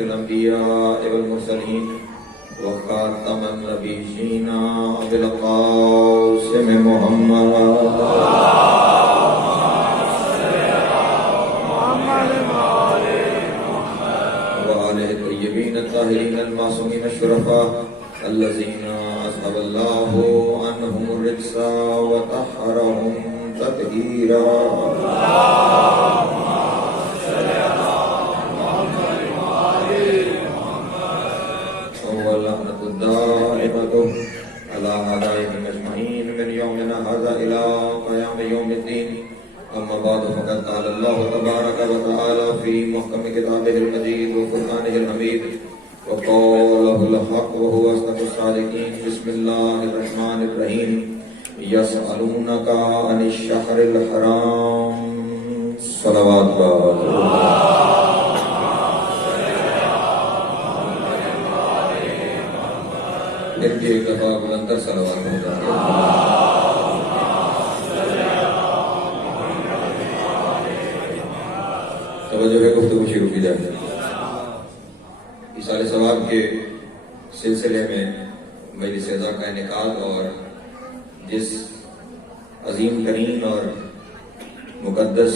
الأنبياء والمرسلين وخاتم النبيين أبي القاسم محمد وآله الطيبين الطاهرين المعصومين الشرفاء الذين أذهب الله عنهم الرجس وطهرهم تطهيرا. واللعنة الدائمة على أعدائهم أجمعين من يومنا هذا إلى قيام يوم الدين. أما بعد فقد قال الله تبارك وتعالى في محكم كتابه المجيد وفرقانه الحميد وقوله الحق وهو أصدق الصادقين. بسم الله الرحمن الرحيم. يسألونك عن الشهر الحرام صلوات ایک دفعہ بلندر صلوات ہو جائے. توجہ ہے گفتگو شروع کی جائے. ایصال ثواب کے سلسلے میں مجلس عزا کا انعقاد اور جس عظیم ترین اور مقدس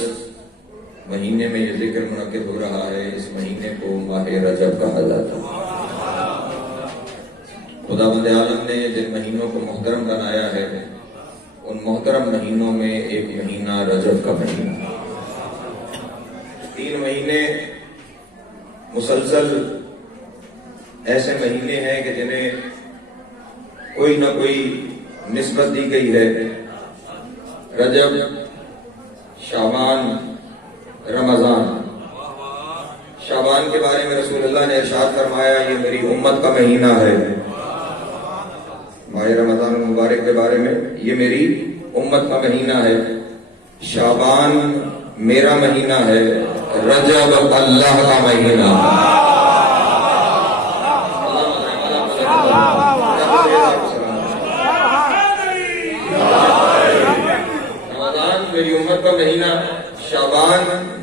مہینے میں یہ ذکر منعقد ہو رہا ہے، اس مہینے کو ماہ رجب کہا جاتا ہے. خداوند عالم نے جن مہینوں کو محترم بنایا ہے ان محترم مہینوں میں ایک مہینہ رجب کا مہینہ. 3 مہینے مسلسل ایسے مہینے ہیں کہ جنہیں کوئی نہ کوئی نسبت دی گئی ہے. رجب، شعبان، رمضان. شعبان کے بارے میں رسول اللہ نے ارشاد فرمایا یہ میری امت کا مہینہ ہے. ماہ رمضان المبارک کے بارے میں یہ میری امت کا مہینہ ہے. شعبان میرا مہینہ ہے. رجب اللہ کا مہینہ. رمضان میری امت کا مہینہ، شعبان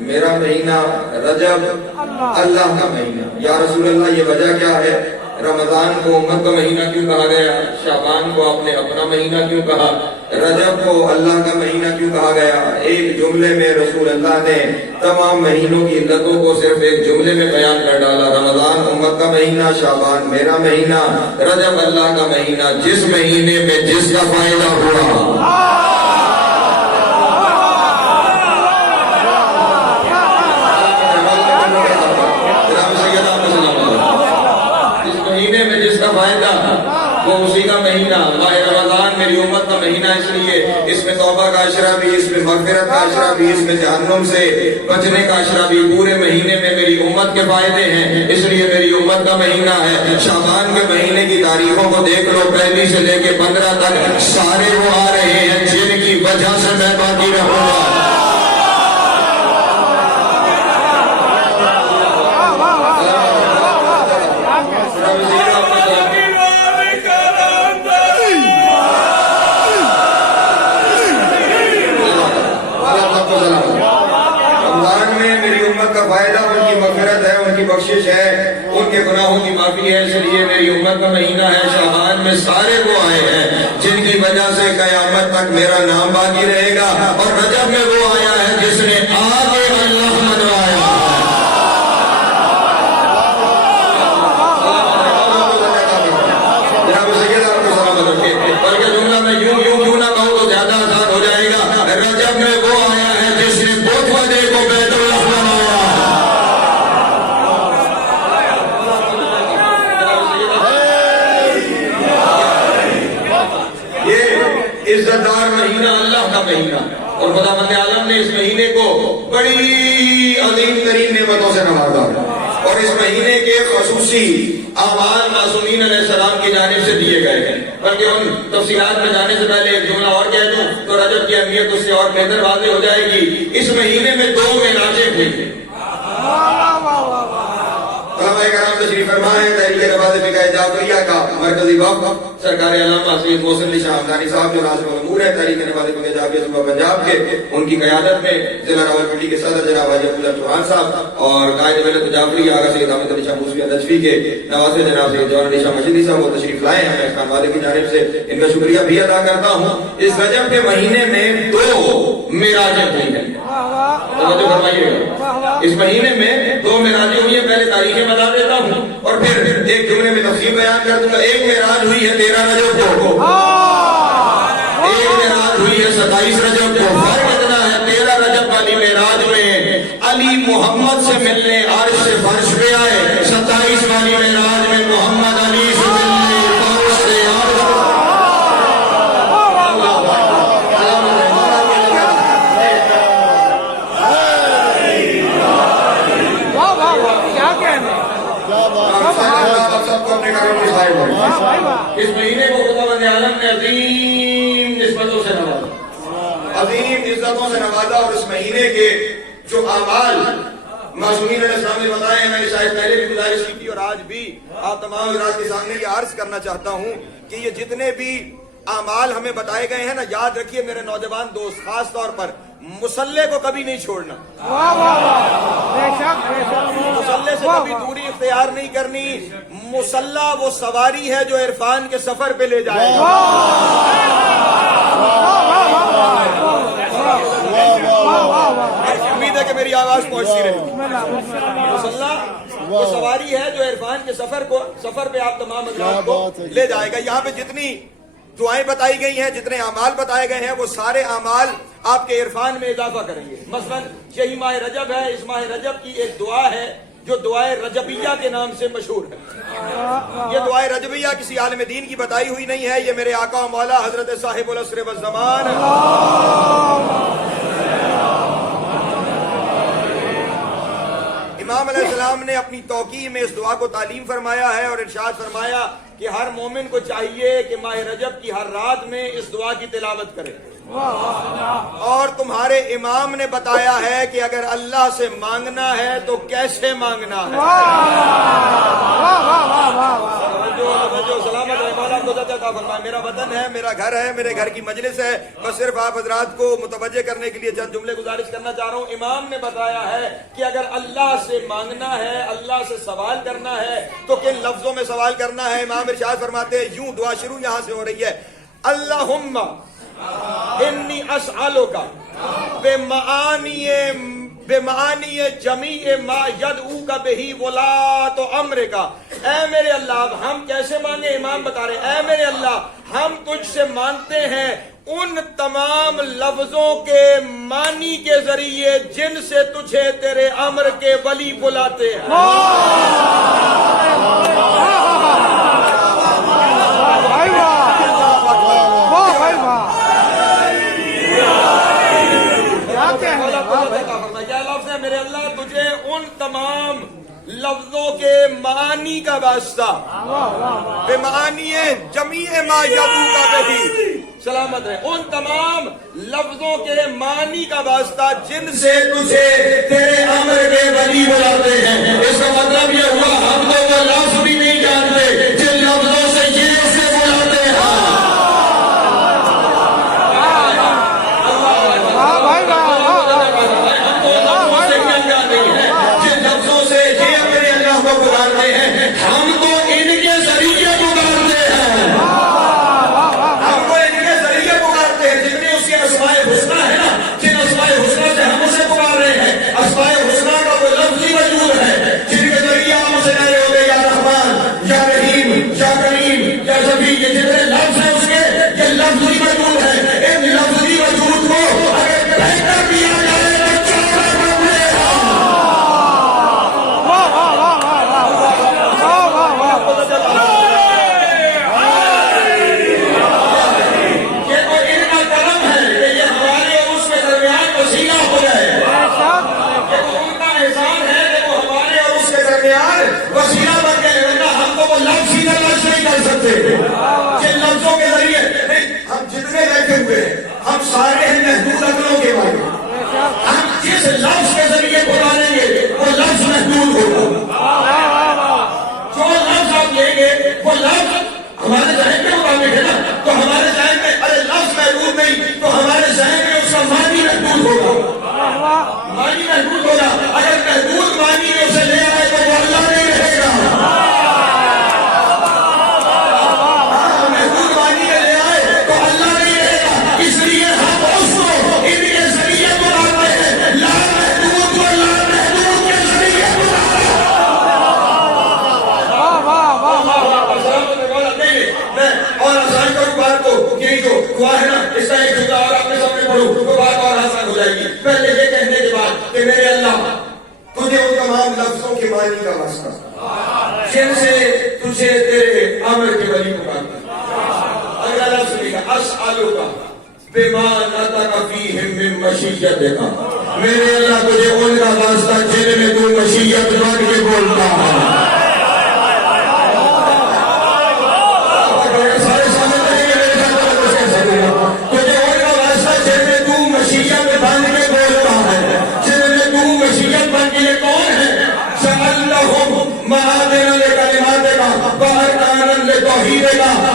میرا مہینہ، رجب اللہ کا مہینہ. یا رسول اللہ یہ وجہ کیا ہے؟ رمضان کو امت کا مہینہ کیوں کہا گیا؟ شعبان کو آپ نے اپنا مہینہ کیوں کہا؟ رجب کو اللہ کا مہینہ کیوں کہا گیا؟ ایک جملے میں رسول اللہ نے تمام مہینوں کی علتوں کو صرف ایک جملے میں بیان کر ڈالا. رمضان امت کا مہینہ، شعبان میرا مہینہ، رجب اللہ کا مہینہ. جس مہینے میں جس کا فائدہ ہوا وہ اسی کا مہینہ. ماہ رمضان میری امت کا مہینہ اس لیے اس میں توبہ کا عشرہ بھی، اس میں مغفرت کا عشرہ بھی، اس میں جہنم سے بچنے کا عشرہ بھی. پورے مہینے میں میری امت کے فائدے ہیں، اس لیے میری امت کا مہینہ ہے. شعبان کے مہینے کی تاریخوں کو دیکھ لو، 1 سے لے کے 15 تک سارے وہ آ رہے ہیں جن کی وجہ سے میں باقی رہوں گا. بخشش ہے، ان کے گناہوں کی معافی ہے، اس لیے میری امت کا مہینہ ہے. شعبان میں سارے وہ آئے ہیں جن کی وجہ سے قیامت تک میرا نام باقی رہے گا. اور رجب میں وہ آیا ہے جس نے آگے اللہ منوایا. اور یہ جملہ میں یوں کیوں نہ کہوں تو زیادہ آسان ہو جائے گا. رجب میں وہ آیا ہے جس نے بت وجہ کو بیت اللہ بنایا. عزتدار مہینہ اللہ کا مہینہ. اور خداوند عالم نے اس مہینے کو بڑی عظیم ترین نعمتوں سے نوازا. اور اس مہینے کے خصوصی اعمال معصومین علیہ السلام کی جانب سے دیے گئے ہیں. بلکہ ان تفصیلات میں جانے سے پہلے ایک جملہ اور کہہ دوں تو رجب کی اہمیت اس سے اور بہتر واضح ہو جائے گی. اس مہینے میں 2 معراجیں ہوئی ہیں. صحابہ کرام تشریف فرمائے ہیں. تحریک نواز فقہ جعفریہ کا مرکزی وقت سرکار علامہ سید محسن علی شاہ ہمدانی صاحب جو ناظم الامور ہے تحریک نواز فقہ جعفریہ صوبہ پنجاب کے، ان کی قیادت میں ضلع راولپنڈی کے صدر جناب حاجی عبداللہ چوہان صاحب اور قائد ملت جعفریہ آغا سید حامد علی شاہ موسوی نجفی کے نواسے جناب سید جوان علی شاہ مشہدی صاحب وہ تشریف لائے ہیں. میں خان والے کی جانب سے ان کا شکریہ بھی ادا کرتا ہوں. اس رجب کے مہینے میں 2 معراجیں ہوئی ہیں. توجہ فرمائیے گا، اس مہینے میں 2 معراجیں ہوئی ہیں. پہلے تاریخیں بتا دیتا ہوں اور پھر ایک جملے میں تفصیل بیان کر دوں گا. ایک معراج ہوئی ہے 13 رجب کو، ایک معراج ہوئی ہے 27 رجب کو. فرق اتنا ہے 13 رجب والی معراج میں علی محمد سے ملنے عرش سے فرش پہ آئے، 27 والی معراج میں محمد علی سے ملنے فرش سے عرش. اس مہینے کو خداوند عالم نے عظیم نسبتوں سے نوازا، عظیم عزتوں سے نوازا. اور اس مہینے کے جو اعمال معصومین علیہ السلام نے بتائے ہیں، میں نے شاید پہلے بھی گزارش کی تھی اور آج بھی آپ تمام حضرات کے سامنے یہ عرض کرنا چاہتا ہوں کہ یہ جتنے بھی اعمال ہمیں بتائے گئے ہیں نا، یاد رکھیے میرے نوجوان دوست، خاص طور پر مصلے کو کبھی نہیں چھوڑنا، مصلے سے کبھی دوری اختیار نہیں کرنی. مصلہ وہ سواری ہے جو عرفان کے سفر پہ لے جائے گا. امید ہے کہ میری آواز پہنچتی رہے. مصلہ وہ سواری ہے جو عرفان کے سفر پہ آپ تمام حضرات کو لے جائے گا. یہاں پہ جتنی دعائیں بتائی گئی ہیں، جتنے اعمال بتائے گئے ہیں، وہ سارے اعمال آپ کے عرفان میں اضافہ کریں گے. مثلا یہی ماہ رجب ہے، اس ماہ رجب کی ایک دعا ہے جو دعائے رجبیہ کے نام سے مشہور ہے. یہ دعائے رجبیہ کسی عالم دین کی بتائی ہوئی نہیں ہے، یہ میرے آقا و مولا حضرت صاحب العصر والزمان امام علیہ السلام نے اپنی توقیع میں اس دعا کو تعلیم فرمایا ہے اور ارشاد فرمایا کہ ہر مومن کو چاہیے کہ ماہ رجب کی ہر رات میں اس دعا کی تلاوت کرے. اور تمہارے امام نے بتایا ہے کہ اگر اللہ سے مانگنا ہے تو کیسے مانگنا ہے. سلامت ہے مولا کو عطا فرمائے. میرا وطن ہے، میرا گھر ہے، میرے گھر کی مجلس ہے. بس صرف آپ حضرات کو متوجہ کرنے کے لیے چند جملے گزارش کرنا چاہ رہا ہوں. امام نے بتایا ہے کہ اگر اللہ سے مانگنا ہے، اللہ سے سوال کرنا ہے تو کن لفظوں میں سوال کرنا ہے. امام ارشاد فرماتے ہیں، یوں دعا شروع یہاں سے ہو رہی ہے، اللہم انی اسألک بمعانی جمیع ما یدعوک بہ ولاۃ امرک. اے میرے اللہ، اب ہم کیسے مانگے؟ امام بتا رہے اے میرے اللہ، ہم تجھ سے مانگتے ہیں ان تمام لفظوں کے معنی کے ذریعے جن سے تجھے تیرے امر کے ولی بلاتے ہیں. میرے اللہ، تجھے ان تمام لفظوں کے معنی کا واسطہ، بے معنی جمیع ما یدعوک بہ، سلامت ہے، ان تمام لفظوں کے معنی کا واسطہ جن سے تجھے تیرے امر کے ولی بلاتے ہیں. اس کا مطلب یہ ہوا ہم تو وہ لفظ بھی نہیں جانتے جن لفظوں سے یہ اسے بلاتے ہیں. ہم تو ان کے ذریعے پکارتے ہیں، ہم تو ان کے ذریعے پکارتے ہیں. جتنے اس کے اسماء حسنی ہے نا، جن اسماء حسنی سے ہم اسے پکار رہے ہیں، اسماء حسنی کا کوئی لفظ ہی موجود ہے جن کے ذریعے ہم اسے کہہ رہے ہوتے یا رحمان یا رحیم دعا ہے نا، اس کا ایک جملہ اور اپنے سامنے پڑھو تو بات اور آسان ہو جائے گی. پہلے یہ کہنے کے بعد کہ میرے اللہ تجھے ان تمام لفظوں کے معنی کا واسطہ جن سے تجھے تیرے امر کے ولی پکارتا. اگلا لفظ لکھا اسألک بما نطق فیہم من مشیتک. میرے اللہ تجھے ان کا واسطہ جن میں تو مشیت بن کے بولتا ہے.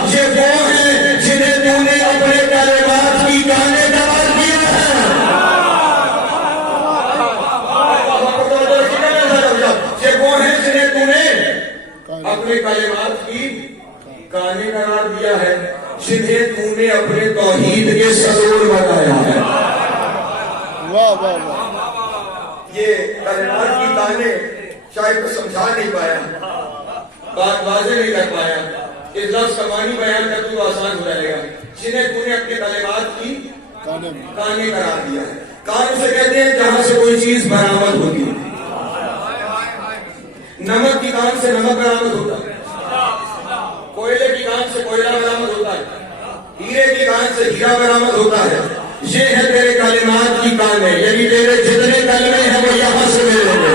یہ وہ ہیں جنہیں تو نے اپنے کلمات کی گانے قرار دیا ہے. یہ وہ ہیں جنہیں تو نے اپنے کلمات کی گانے قرار دیا ہے، جنہیں تو نے اپنے توحید کے سرور بنایا ہے. یہ کلمات کی گانے شاید تو سمجھا نہیں پایا، بات واضح نہیں کر پایا. اس لفظ کا معنی بیان کر تو آسان ہو جائے گا. جنہیں تو نے اپنے کلمات کی کانے قرار دیا ہے. کان سے کہتے ہیں جہاں سے کوئی چیز برآمد ہوتی ہے. نمک کی کان سے نمک برآمد ہوتا ہے، کوئلے کی کان سے کوئلہ برآمد ہوتا ہے، ہیرے کی کان سے ہیرا برآمد ہوتا ہے. یہ ہے تیرے کلمات کی کانیں، یعنی تیرے جتنے کلمے ہیں وہ یہاں سے ملیں گے.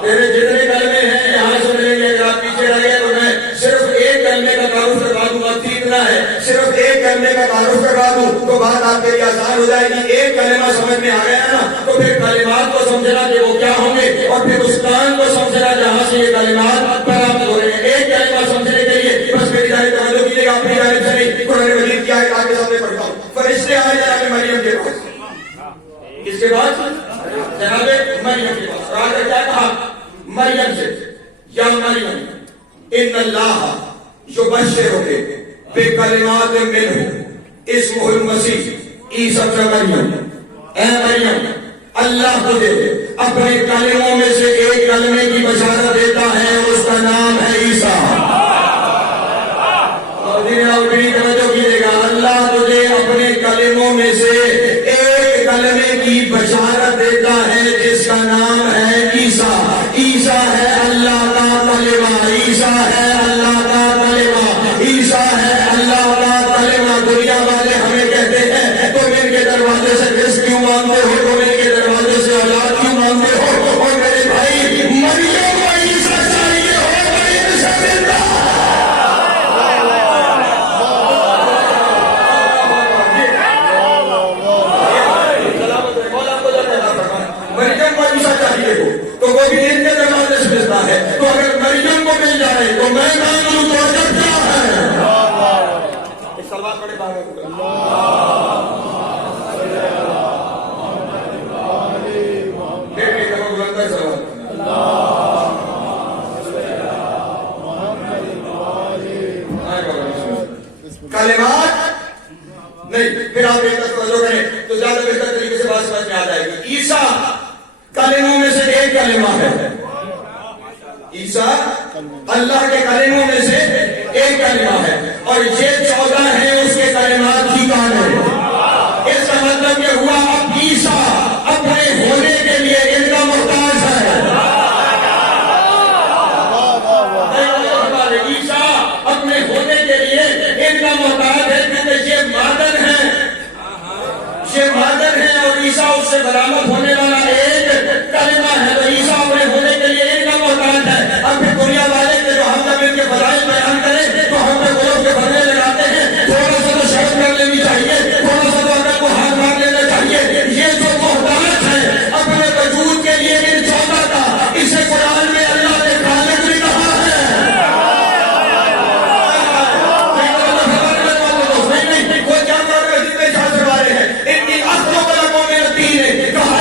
تیرے جتنے کلمے ہیں یہاں سے ملیں گے. اگر آپ پیچھے رہ گئے تو میں صرف ایک کلمے کا تعارف کروا دوں. بات اتنا ہے، صرف ایک کلمے کا تعارف کروا دوں تو بات آپ کے لیے آسان ہو جائے گی. ایک کلمہ سمجھ میں آ گیا نا تو پھر کلمات کو سمجھنا کہ وہ کیا ہوں گے، اور پھر اس کان کو سمجھنا جہاں سے یہ کلمات برآمد ہو رہے ہیں. ایک کلمہ سمجھنے کے لیے بس میری جانب توجہ کیجیے گا، اپنی جانب سے نہیں. قرآن مجید کی آیت آپ کے سامنے پڑھتا ہوں. فرشتے آئے جناب مریم کے پاس. کس کے بعد؟ جناب مریم کے پاس. اور آگے کیا کہا مریم سے؟ یا مریم ان اللہ یبشرک بکلمات منہ اسمہ المسیح عیسی ابن مریم. اے مریم اللہ تجھے اپنے کلموں میں سے ایک کلمے کی بشارت دیتا ہے، اس کا نام ہے عیسیٰ. اور توجہ کیجیے گا، اللہ تجھے اپنے کلموں میں سے ایک کلمے کی بشارت دیتا ہے جس کا نام ہے عیسیٰ. عیسیٰ ہے اللہ کا کلمہ، عیسیٰ ہے اللہ کا کلمہ، عیسیٰ ہے اللہ کا کلمہ. دنیا والے ہمیں کہتے ہیں تم ان کے دروازے سے رزق کیوں مانگتے ہو، تم ان کے دروازے سے اولاد کیوں مانگتے ہو. اور میرے بھائی مریم کو عیسیٰ چاہیے ہو تو عیسیٰ ملتا. مریم کو عیسیٰ چاہیے ہو تو وہ بھی ان کے دروازے سے ملتا ہے. تو اگر مریم کو مل جائے تو میں مانگ لوں تو اجر کیا ہے؟ ایک سلوات پڑھے باہر. کلمات نہیں، پھر آپ ایک توجہ کریں تو زیادہ بہتر طریقے سے بات سمجھ میں آ جائے گی. عیسیٰ کلموں میں سے ایک کلمہ ہے. عیسیٰ اللہ کے کلموں میں سے ایک کلمہ ہے، اور یہ 14 ہیں اس کے کلمات کی کانیں. اس کا مطلب یہ ہوا اب عیسیٰ اپنے ہونے کے لیے ان کا محتاج ہے. عیسیٰ اپنے ہونے کے لیے ان کا محتاج ہے، کیونکہ یہ مادر ہے، یہ مادر ہے، اور عیسیٰ اس سے برآمد ہونے والا ایک کلمہ ہے. تو عیسیٰ اپنے ہونے کے لیے ان کا محتاج ہے. اب پھر دنیا والے کے جو ہم جب ان کے فضائل بیان کریں تو ہم پہ غلط کے بھرنے لگاتے ہیں. تھوڑا سا تو شرم کر لینی چاہیے، تھوڑا سا تو اگر کو ہاتھ مار لینا چاہیے. یہ جو محتاج ہے اپنے وجود کے لیے ان 14 کا، اسے قرآن میں اللہ نے خالق بھی کہا ہے. وہ کیا کر رہے ہیں؟ ان کی آنکھوں پر قوم تین کہا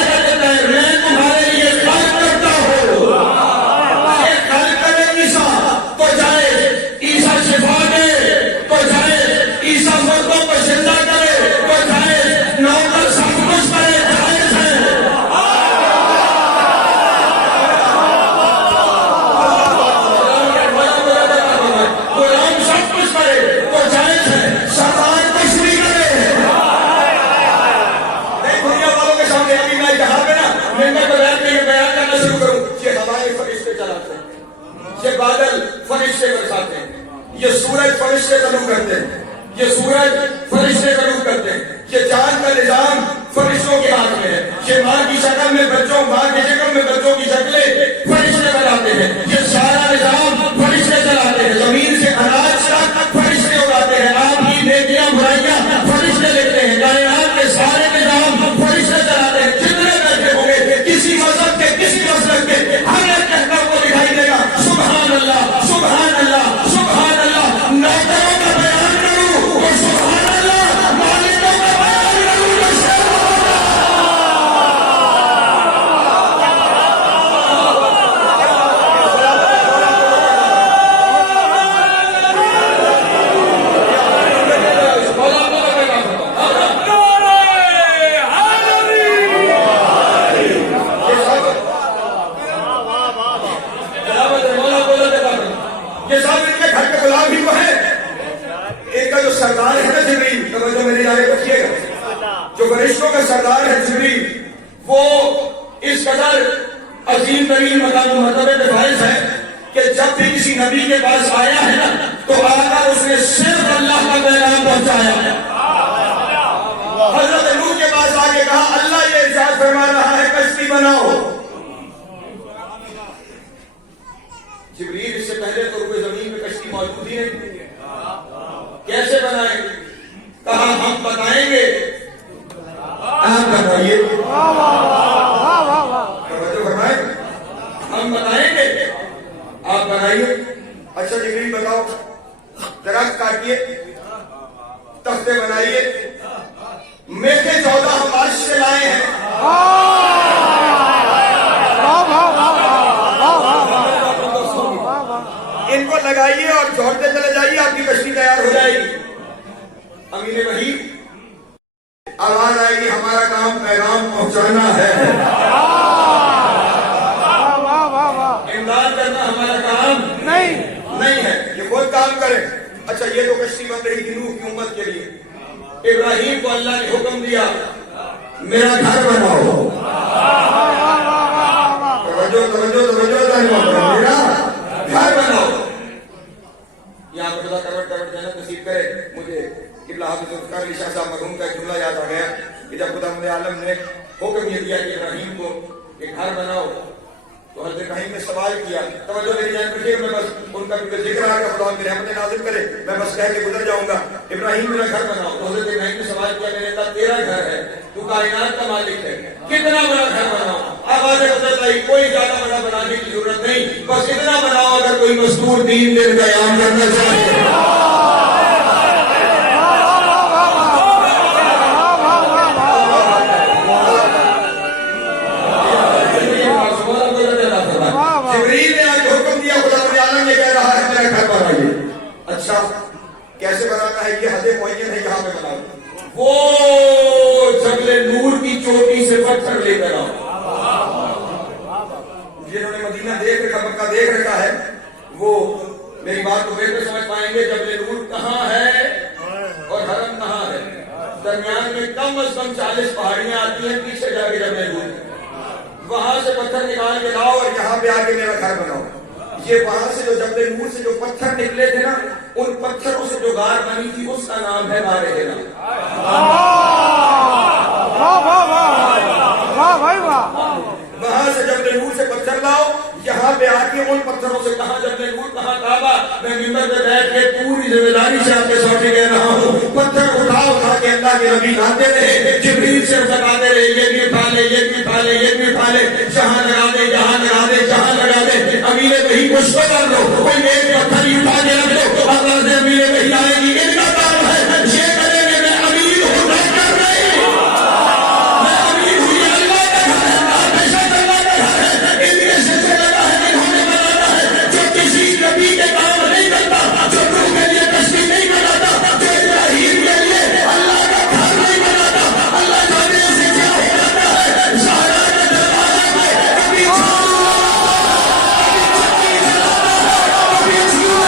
یہ سورج فرشتے کا رخ کرتے ہیں، یہ سورج فرشتے کا رخ کرتے ہیں، یہ چاند کا نظام فرشتوں کے ہاتھ میں ہے، یہ ماں کی شکل میں بچوں، ماں کے شکل میں بچوں کی شکلیں فرشتے بناتے ہیں، یہ سارا نظام فرشتے چلاتے ہیں، زمین سے اناج تک فرشتے اگاتے ہیں، آپ کی نیکیاں برائیاں فرشتے لکھتے ہیں، کائنات کے سارے نظام فرشتے چلاتے ہیں، جتنے بیٹھے ہوں گے کسی مذہب کے کسی مسلک کے ہر ایک کہتا کو دکھائی دے گا سبحان اللہ سبحان اللہ سبحان اللہ، نوکروں کا بیان کروں اور سبحان اللہ، مالکوں کا بیان کروں تو یہ سب ان کے گھر کے غلام ہی تو ہیں۔ ایک کا جو سردار ہے نا جبریل، توجہ میری جانب رکھیے گا، جو فرشتوں کا سردار ہے جبریل، وہ اس قدر عظیم ترین مقام و مرتبے پہ فائز ہے کہ جب بھی کسی نبی کے پاس آیا ہے نا تو آ کر اس نے صرف اللہ کا پیغام پہنچایا ہے۔ حضرت نوح کے پاس آ کے کہا اللہ یہ ارشاد فرما رہا ہے کشتی بناؤ، جبریل اس سے پہلے تو روئے زمین میں کشتی موجود ہی نہیں، کیسے بنائیں؟ کہا ہم بتائیں گے، آپ بتائیے، ہم بتائیں گے آپ بنائیے۔ اچھا جبریل بتاؤ، درخت کاٹیے، تختے بنائیے، میخیں 14 ہم بارش سے لائے ہیں، ان کو لگائیے اور جوڑتے چلے جائیے، آپ کی کشتی تیار ہو جائے گی۔ امین وحی آواز آئے گی ہمارا کام پیغام پہنچانا ہے، امداد کرنا ہمارا کام نہیں ہے، یہ خود کام کریں۔ اچھا یہ تو کشتی بن رہی تھی نوح کی امت کے لیے، ابراہیم کو اللہ نے حکم دیا میرا گھر بناؤ، میرا گھر بناؤ۔ یہاں پر اللہ کروٹ کروٹ جنت نصیب کرے، مجھے قبلہ حافظ ذوالفقار علی شاہ صاحب مرحوم کا ایک جملہ یاد آ گیا کہ جب خدا عالم نے حکم یہ دیا کہ ابراہیم کو ایک گھر بناؤ تو حضرت ابراہیم نے سوال کیا، توجہ میری جانب رکھیے، میں بس ان کا کیونکہ ذکر آ گیا خدا میری رحمت نازل کرے، میں بس کہہ کے گزر جاؤں گا۔ ابراہیم میرا گھر بناؤ، تو حضرت ابراہیم نے سوال کیا میرے اللہ تیرا گھر ہے، تو کائنات کا مالک ہے، کتنا بڑا گھر بناؤ؟ آواز حضرت آئی کوئی زیادہ بڑا بنانے کی ضرورت نہیں، بس اتنا بناؤ اگر کوئی مزدور دین دن قیام کرنا چاہے۔ جبریل نے آج حکم دیا خدا عالم نے کہہ رہا ہے میرا گھر بنائیے۔ اچھا کیسے بنانا ہے؟ یہ حد معین ہے، یہاں پہ بناؤ، وہ جبل نور کی چوٹی سے پتھر لے کر آؤ۔ جنہوں نے مدینہ دیکھ رکھا، مکہ دیکھ رکھا ہے، وہ میری بات کو بہتر سمجھ پائیں گے جبل نور کہاں ہے اور حرم کہاں ہے۔ درمیان میں کم از کم 40 پہاڑیاں آتی ہیں، پیچھے جا کے جبل نور، وہاں سے پتھر نکال کے لاؤ اور یہاں پہ آ کے میرا گھر بناؤ۔ یہ وہاں سے جو جبل نور سے جو پتھر نکلے تھے نا، ان پتھروں سے جو غار بنی تھی اس کا نام ہے غار ہرا۔ وہاں سے جبل نور سے پتھر لاؤ، یہاں پہ آ کے ان پتھروں سے کہاں جبل نور کہاں کعبہ، میں ممبر پہ بیٹھ کے پوری ذمہ داری سے آپ کے سامنے کہہ رہا ہوں، پتھر اٹھا کے اللہ کے نبی لاتے رہے، جبریل سے بتاتے رہے یہ بھی اٹھا لے، یہ بھی اٹھا لے، یہ بھی اٹھا لے، جہاں لگا دے، جہاں لگا دے، جہاں لگا دے، امیر وحی کو شو کر دو، کوئی ایک پتھر ہی اٹھا کے رکھ دو، اللہ سے امیر وحی آئے گی، ان کا کام ہے یہ کریں گے، میں امیر ہوں میں کر رہی ہوں، میں امیر ہوں، یہ اللہ کا گھر ہے، آپ بے شک اللہ کا گھر ہے، ان کے سلسلے لگا ہے، انہوں نے بنانا ہے، جو کسی نبی کے کام نہیں کرتا، جو روح کے لیے تشریح نہیں بناتا، جو ابراہیم کے لیے اللہ کا گھر نہیں بناتا، اللہ جانے سے کیا ہو جاتا ہے، زہرا کے دروازے پہ کبھی چھوڑ کبھی چھوڑ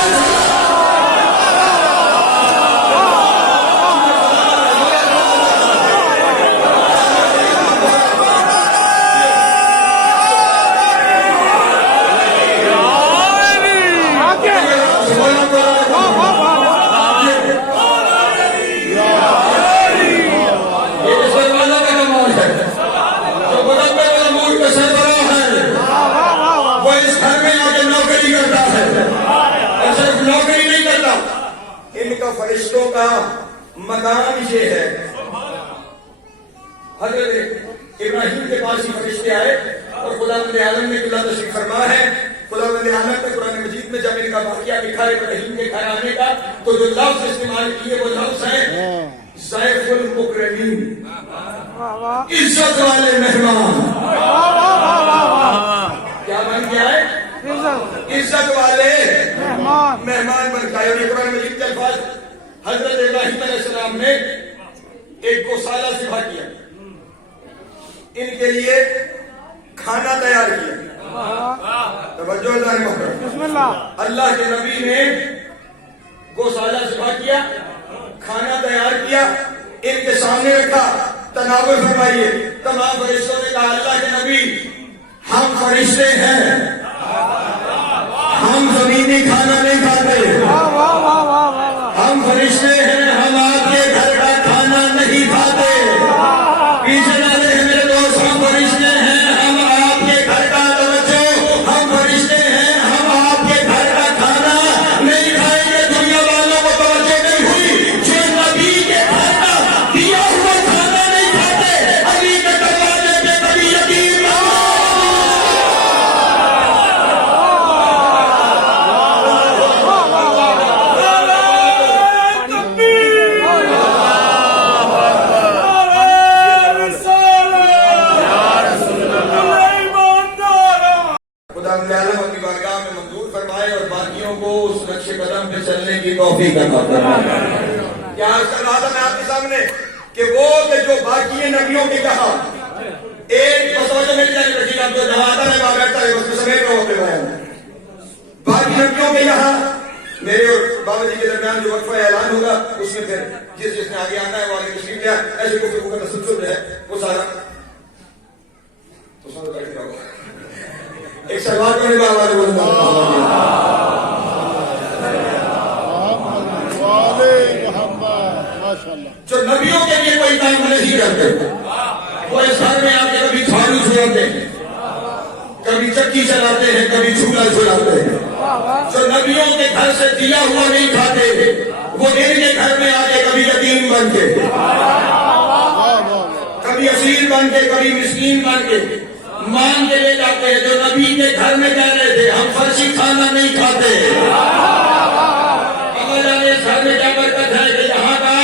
ان کا فرشتوں کا مقام یہ ہے. حضرت ابراہیم کے پاس ہی فرشتے آئے اور خداوند عالم نے قبلہ تشریف فرما ہے. خداوند عالم نے قرآن مجید میں جب ان کا واقعہ لکھا ہے ابراہیم کے گھر آنے کا تو جو لفظ استعمال کیے وہ لفظ ہیں ضیف المکرمین، عزت والے مہمان. کیا بن گیا ہے؟ عزت والے مہمان بن گئے. اور قرآن مجید کے الفاظ حضرت ابراہیم علیہ السلام نے ایک گوشالہ ذبح کیا، ان کے لیے کھانا تیار کیا. توجہ بسم اللہ. اللہ کے نبی نے گوشالہ ذبح کیا، کھانا تیار کیا، ان کے سامنے رکھا. تناول فرمائیے. تمام فرشتوں نے کہا اللہ کے نبی ہم فرشتے ہیں، ہم زمینی کھانا نہیں کھاتے، ہم فرشتے ہیں، ہم آپ کے گھر کا کھانا نہیں کھاتے. پیچھے نہ دیکھ میرے دوست، ہم فرشتے ہیں، ہم آپ کے گھر کا توجہ، ہم فرشتے ہیں، ہم آپ کے گھر کا کھانا نہیں کھائیں گے. دنیا والوں کو توجہ نہیں ہوئی جو نبی کے گھر کا دیا ہوا کھانا نہیں کھاتے. علی کے دروازے پہ کبھی یتیم اپنی بارگاہ میں منظور فرمائے اور باقیوں کو اس نقش قدم پہ چلنے کی توفیق عطا فرمائے. کیا عرض کر رہا تھا میں آپ کے سامنے کہ وہ جو باقی نبیوں کے کہا ایک مسوجہ میری جانب رکھیے گا، جو جہاں آتا ہے وہاں بیٹھتا ہے اس میں سمیت رہو ہوتے ہیں. باقی نبیوں کے یہاں میرے اور بابا جی کے درمیان جو وقفہ اعلان ہوگا اس میں پھر جس نے آگے آنا ہے وہ آگے تشریف لیا. ایسے گفتگو کا تسلسل جو ہے وہ سارا تو سارا بیٹھ رہا ہوگا. ایک سلوات کرنے کا آواز بولتا جو نبیوں کے لیے کوئی کام نہیں کرتے وہ اس گھر میں آ کے کبھی جھاڑو چھوڑتے ہیں، کبھی چکی چلاتے ہیں، کبھی جھولا چھوڑاتے ہیں. جو نبیوں کے گھر سے دیا ہوا نہیں کھاتے وہ ان کے گھر میں آ کے کبھی یتیم بن کے، کبھی اسیر بن کے، کبھی مسکین بن کے مان کے لے جاتے ہیں. جو نبی کے گھر میں کہہ رہے تھے ہم فرشی کھانا نہیں کھاتے. اب جانے اس گھر میں کیا برکت ہے کہ یہاں کا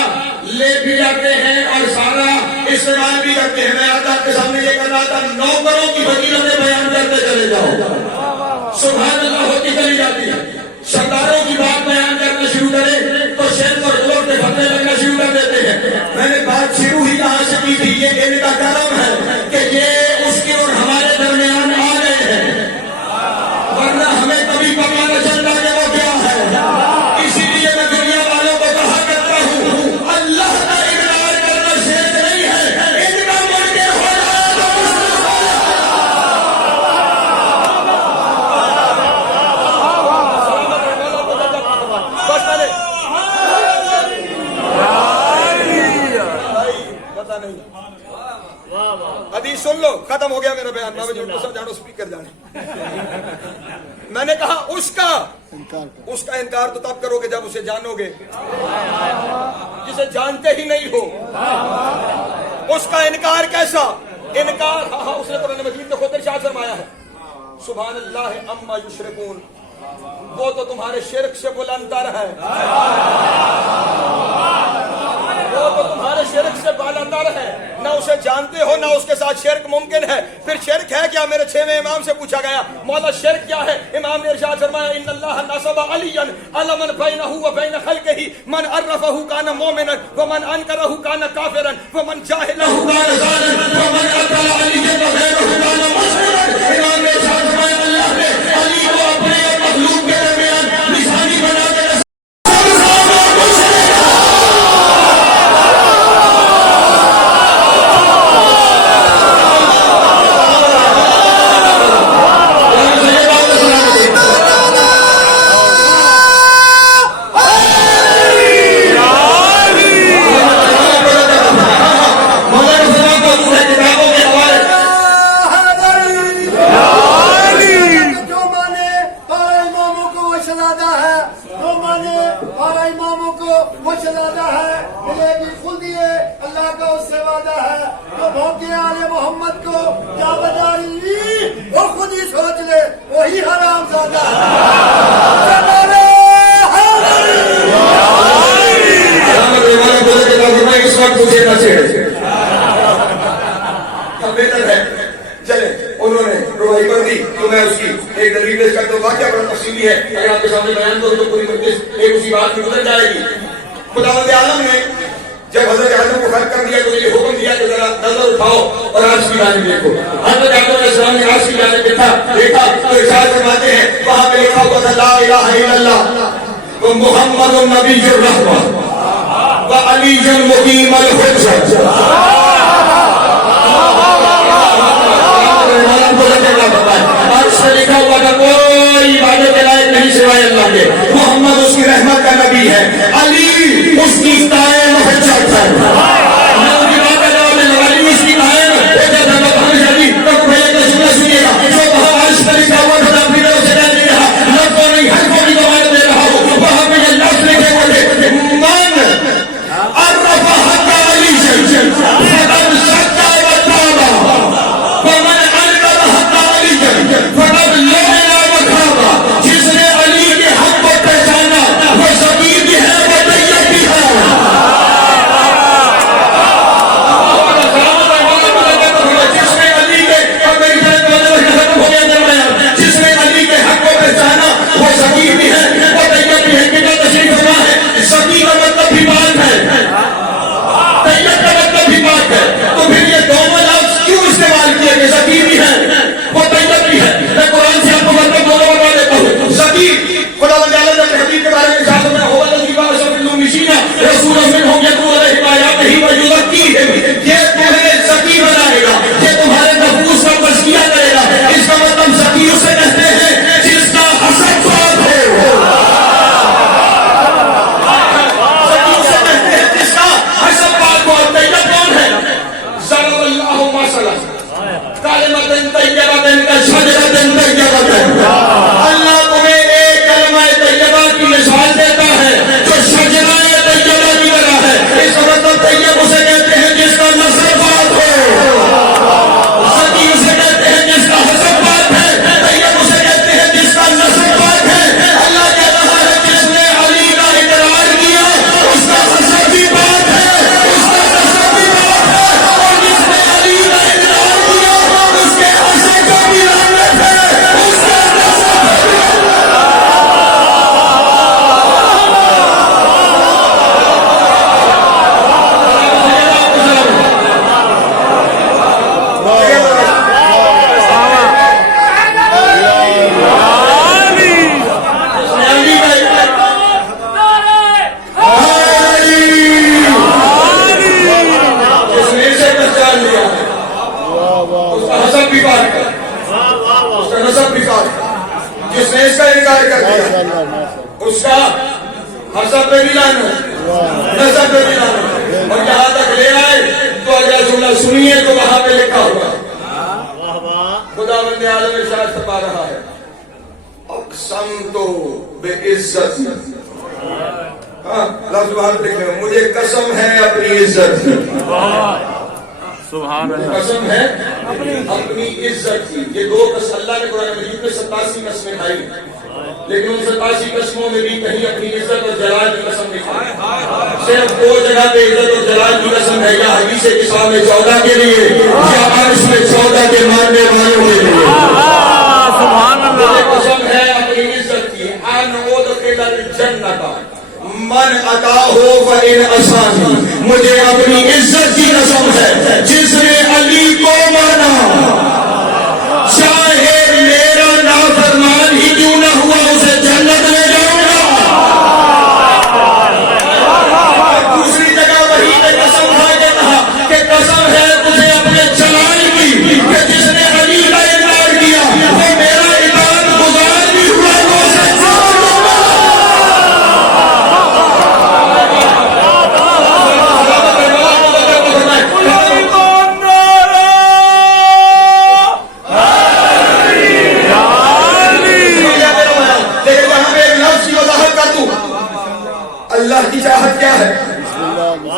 لے بھی جاتے ہیں اور سارا استعمال بھی کرتے ہیں. میں آج آپ کے سامنے یہ کر رہا تھا نوکروں کی فضیلتیں بیان کرتے چلے جاؤ، سبحان اللہ ہوتی چلی جاتی ہے. سرداروں کی بات بیان کرنا شروع کرے تو شیخ اور زور کے فتنے لگنا شروع کر دیتے ہیں. میں نے بات شروع ہی کہاں سے کی تھی؟ یہ ان کا کرم ہے کہ یہ اس کے اور ہمارے درمیان آ گئے ہیں، ورنہ ہمیں کبھی پتا نہ چلتا کہ وہ کیا ہے. اسی لیے میں دنیا والوں کو کہا کرتا ہوں اللہ کا اقرار کرنا شرک نہیں ہے، ان کا منکر ہو جائے تو پتا نہیں. حدیث سن لو، ختم ہو گیا میرا بیان. بابا جی ان کو سب جانو اسپیکر جانے. میں نے کہا اس کا انکار تو تب کرو گے جب اسے جانو گے، جسے جانتے ہی نہیں ہو اس کا انکار کیسا؟ انکار ہاں اس نے قرآن مجید میں خود ارشاد فرمایا ہے سبحان اللہ عما یشرکون، وہ تو تمہارے شرک سے بلند تر ہے، وہ تو تمہارے شرک سے بالاتر ہے. نہ اسے جانتے ہو نہ اس کے ساتھ شرک ممکن ہے. پھر شرک ہے کیا؟ میرے 6ویں امام سے پوچھا گیا مولا شرک کیا ہے؟ امام نے ارشاد فرمایا ان اللہ نصب علیا علما بینہ و بین خلقہ من عرفہ کان مومنا ومن انکرہ کان کافرا ومن جاہلہ کان ظالما ومن اطاع علیا وغیرہ کان مشرکا. امام نے ارشاد فرمایا اللہ نے علی کو اپنے مخلوق کے درمیان نشانی بنا کے بارہ اماموں کو وہ شہزادہ ہے، ملے گی خلدیے اللہ کا اس سے وعدہ ہے، جو بھونکے آل محمد کو کیا بداری وہ خود ہی سوچ لے وہی حرام زادہ ہے۔ اس وقت مجھے نہ چھیڑے بہتر ہے چلے انہوں نے روائی کر دی تو میں اس کی ایک دلیل پیش کرتا ہوں۔ واقعہ بڑا تفصیلی ہے، اگر آپ کے سامنے بیان کروں تو پوری مجلس ایک اسی بات میں گزر جائے گی۔ خداوند عالم نے جب حضرت آدم کو خلق کر دیا تو یہ حکم دیا کہ ذرا نظر اٹھاؤ اور عرش کی جانب دیکھو۔ حضرت آدم علیہ السلام نے عرش کی جانب دیکھا تو ارشاد فرماتے ہیں وہاں پہ لکھا ہوا تھا لا الہ الا اللہ و محمد النبی الرحمہ و علی مقیم الحجۃ۔ لکھا ہوا تھا کوئی عبادت کے لائق نہیں سوائے اللہ کے، محمد اس کی رحمت کا نبی ہے، علی اس کی قائم حجت ہے۔ میں ان کی بات کا جواب دے لگا علی اس کی قائم حجت ہے۔ تو ہم شادی تو پہلے کا جملہ سنیے گا جو وہاں عرش پر لکھا ہوا تھا اپنی طرف سے نہیں رہا لفظوں نہیں حرفوں کی گواہی دے رہا ہوں، وہاں پہ یہ لفظ لکھے ہوئے تھے من عرف حق علی فقد شک وتاب ومن انکر حق علی فقد لعن وخاب۔ جس نے علی کے حق کو پہچانا وہ شقی بھی ہے وہ طیب بھی ہے۔ جس نے علی کے جس نے علی کے حق کو پہچانا وہ شقی بھی ہے وہ طیب بھی ہے۔ کتنا تشریف فرما ہے، شقی کا مطلب بھی بات ہے، طیب کا مطلب بھی بات ہے، تو پھر یہ دونوں لفظ کیوں استعمال کیے کہ شقی بھی ہے وہ طیب بھی ہے؟ میں قرآن سے آپ کو مطلب دونوں بتا دیتا ہوں۔ شقی خداوند عالم نے حدیث کے بارے میں ارشاد فرمایا هو الذی بعث فی الأمین رسولا منهم یتلو علیہم آیاتہ ویزکیہم۔ یہ تمہیں شقی بنائے گا، یہ تمہارے نفوس کا تزکیہ کرے گا۔ اس کا مطلب شقی اسے کہتے ہیں جس کا حسد پاک ہو، شقی اسے کہتے ہیں جس کا حسد پاک ہو۔ طیب کون ہے؟ ضرب اللہ مثلا کلمۃ طیبۃ کشجرۃ طیبۃ۔ اللہ تمہیں ایک کلمہ طیبہ کی مثال دیتا ہے جو شجرہ طیبہ کی طرح ہے۔ اس کا مطلب طیب اسے کہتے ہیں جس کا نسب پاک ہو، شقی اسے کہتے ہیں جس کا حسب پاک ہے، طیب اسے کہتے ہیں جس کا نسب پاک ہے۔ اللہ کہہ رہا ہے جس نے علی کا اقرار کیا اس کا حسب بھی پاک ہے، اس کا نسب بھی پاک ہے، اور جس نے علی کا اقرار کیا اس کے حسب کا بھی لعنت ہے، اس کا نسب بھی جس نے اسے پہچان لیا اس کا حسب بھی پاک ہے، اس کا نسب بھی پاک ہے۔ جس نے اس کا انکار کر دیا اس کا حسب پہ بھی لعنت، نسب پہ بھی لعنت۔ اور یہاں تک لے آئے تو اگلا جملہ سنیے تو وہاں پہ لکھا ہوا خداوند عالم ارشاد فرما رہا ہے اقسمت بعزت، ہاں لفظ باہر دیکھیں، مجھے قسم ہے اپنی عزت کی، قسم ہے اپنی عزت کی۔ یہ دو قسم اللہ نے قرآن مجید میں 87 قسمیں کھائی، لیکن ان 87 قسموں میں بھی کہیں اپنی عزت اور جلال کی قسم نہیں کھائی۔ صرف دو جگہ پہ عزت اور جلال کی قسم ہے، یا حدیث کسا میں 14 کے لیے یا عرش میں 14 کے ماننے والوں کے لیے۔ مجھے قسم ہے اپنی عزت کی ان ادخل الجنۃ من اتاہ فإن عصانی، مجھے اپنی عزت کی قسم ہے جس نے علی کو مانا چاہے میرا نافرمان ہی کیوں نہ ہوا اسے جنت میں جاؤں گا۔ دوسری جگہ وہی پہ قسم کھا کے کہا کہ قسم ہے مجھے اپنے جلال کی کہ جس نے علی کا انکار کیا وہ میرا اطاعت گزار بھی ہوا تو اسے اللہ کی چاہت کیا ہے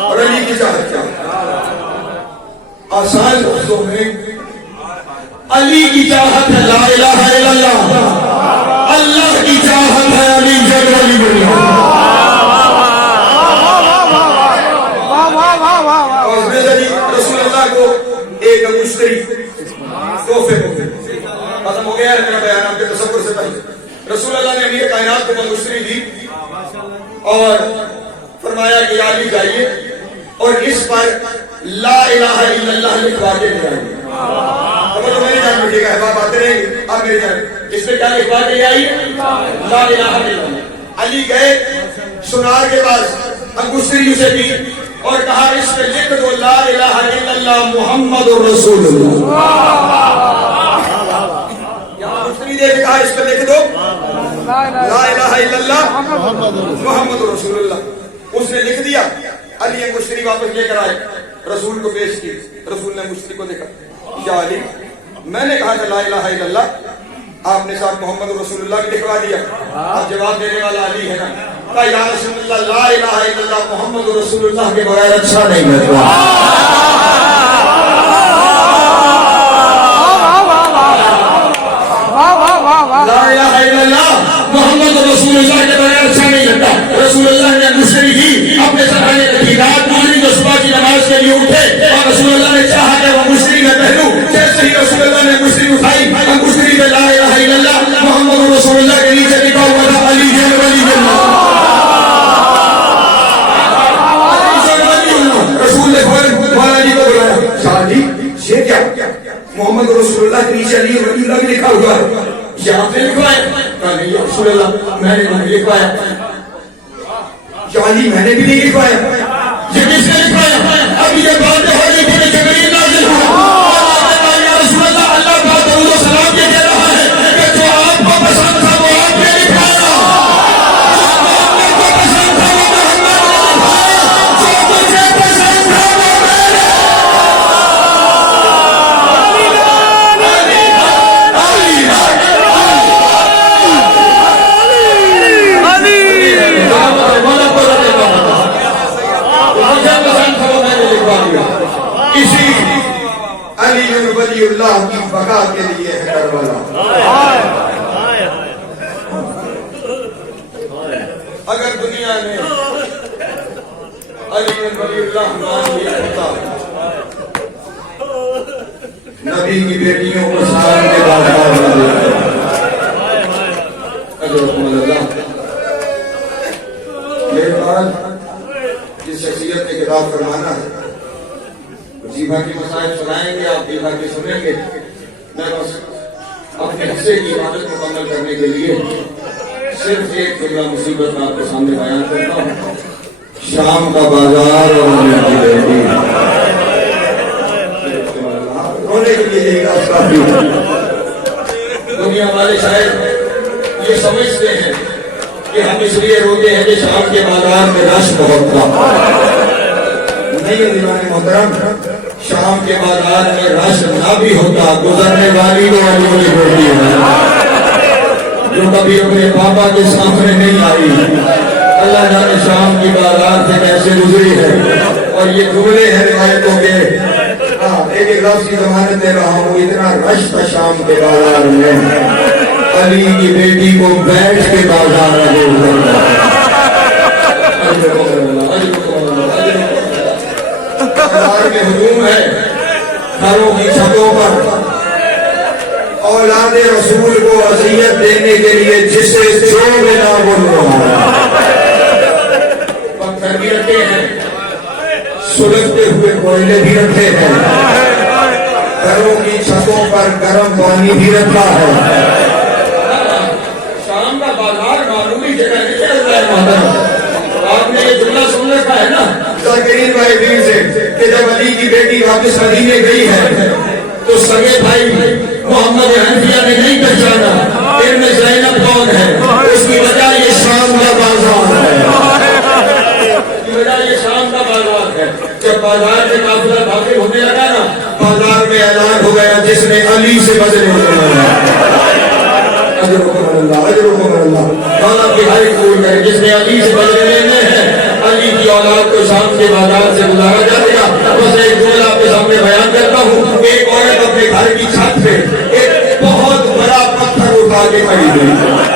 اور علی کی چاہت کیا ہے؟ آسان لفظوں میں علی کی چاہت ہے لا الہ الا اللہ، اللہ کی چاہت ہے علی جل ولی اللہ۔ اور رسول اللہ کو ایک مشتری تحفے کو ختم ہو گیا ہے میرا بیان آپ کے تصور سے پہلے۔ رسول اللہ نے امیر کائنات کو مشتری دی اور فرمایا کہ علی جائیے اور اس پر لا الہ الا اللہ لکھوا کے لے آئیے۔ تو میری جان بیٹھے گا احباب آتے رہیں گے، آپ میری جان اس میں کیا لکھوا کے لے آئیے؟ لا الہ الا اللہ۔ علی گئے سنار کے پاس، انگشتری اسے دی اور کہا اس میں لکھ دو لا الہ الا اللہ محمد رسول اللہ۔ انگشتری دے کے کہا اس میں لکھ دو لا الہ الا اللہ محمد رسول اللہ۔ اس نے لکھ دیا، علی انگشتری واپس لے کر آئے، رسول کو پیش کی، رسول نے انگشتری کو دیکھا، یا علی میں نے کہا تھا لا الہ الا اللہ، آپ نے ساتھ محمد رسول اللہ بھی لکھوا دیا۔ آپ جواب دینے والا علی ہے نا، کہا یا رسول اللہ لا الہ الا اللہ محمد رسول اللہ کے بغیر اچھا نہیں لگتا۔ لا الہ الا اللہ محمد رسول اللہ کے بغیر اچھا نہیں لگتا۔ رسول اللہ نے انگشتری دی، اپنے سرانے رکھی، رات گزری تو صبح کی نماز کے لیے اٹھے اور رسول اللہ نے چاہا کہ وہ انگشتری میں پہنوں۔ جیسے ہی رسول اللہ نے انگشتری اٹھائی، انگشتری میں لا الہ الا اللہ محمد رسول اللہ کے نیچے لکھا ہوا تھا علی جل ولی اللہ۔ رسول نے مولانا جی کو بلایا، شاہ جی یہ کیا؟ محمد رسول اللہ کے نیچے علی ولی اللہ بھی لکھا ہوا ہے، یہ آپ نے لکھوایا؟ کہا نہیں یا رسول اللہ میں نے نہیں لکھوایا۔ یا علی میں نے بھی نہیں لکھوایا، یہ کس نے لکھوایا؟ اب یہ بات ہو رہی کہ جبریل نازل ہوا، یا رسول اللہ اللہ پاک درود و سلام یہ کہہ رہا ہے کہ جو آپ کو پسند تھا وہ آپ نے لکھوایا، جو آپ کو پسند تھا وہ محمد نے لکھوایا، جو مجھے پسند تھا وہ میں نے۔ اسی علی ولی اللہ کی بقا کے لیے ہے کربلا۔ اگر دنیا نے علی ولی اللہ مان لیا ہوتا، نبی کی بیٹیوں کو سال کے بعد میرے بعد جس شخصیت نے کتاب فرمانا ہے جی بھائی کی مسائل سنائیں گے، آپ جی بھائی کی سنیں گے۔ میں بس اپنے حصے کی عبادت مکمل کرنے کے لیے صرف ایک جملہ مصیبت میں آپ کے سامنے بیان کرتا ہوں۔ شام کا بازار اور رونے کے لیے ایک راستہ بھی۔ دنیا والے شاید یہ سمجھتے ہیں کہ ہم اس لیے روتے ہیں کہ شام کے بازار میں رش بہت تھا۔ نہیں دیوان محترم، شام کے بازار میں رش نہ بھی ہوتا، گزرنے والی وہ علی ولی ہوتی ہے جو کبھی اپنے پاپا کے سامنے نہیں آئی۔ اللہ جانے شام کی بازار سے کیسے گزری ہے، اور یہ جملے ہیں روایتوں کے۔ ایک ایک لفظ کی ضمانت دے رہا ہوں، اتنا رش تھا شام کے بازار میں، علی کی بیٹی کو بیٹھ کے بازار میں ہجوم ہے، گھروں کی چھتوں پر اولاد رسول کو اذیت دینے کے لیے جسے جو ملا وہ پتھر بھی رکھے ہیں، سلگتے ہوئے کوئلے بھی رکھے ہیں، گھروں کی چھتوں پر گرم پانی بھی رکھا ہے۔ شام کا بازار معلومی جگہ نہیں چل رہا ہے۔ آپ نے یہ جملہ سن رکھا ہے نا ذاکرین بھائی دین سے کہ جب علی کی بیٹی واپس مدینے گئی ہے تو سگے بھائی محمد حنفیہ نے نہیں پہچانا ابن زینب کون ہے۔ اس کی وجہ یہ شام کا بازار ہے، اس کی وجہ یہ شام کا بازار ہے۔ جب بازار میں قافلہ داخل ہونے لگا نا، بازار میں اعلان ہو گیا جس نے علی سے بدلے اجرکم اللہ، اجرکم اللہ، مولا کی ہر قبول کرے، جس نے علی سے بدلے لینے ہیں رمضان کے بازار سے گزارا جائے گا. بس ایک جملہ آپ کے سامنے بیان کرتا ہوں. ایک عورت اپنے گھر کی چھت سے ایک بہت بڑا پتھر اٹھا کے کھڑی ہوئی.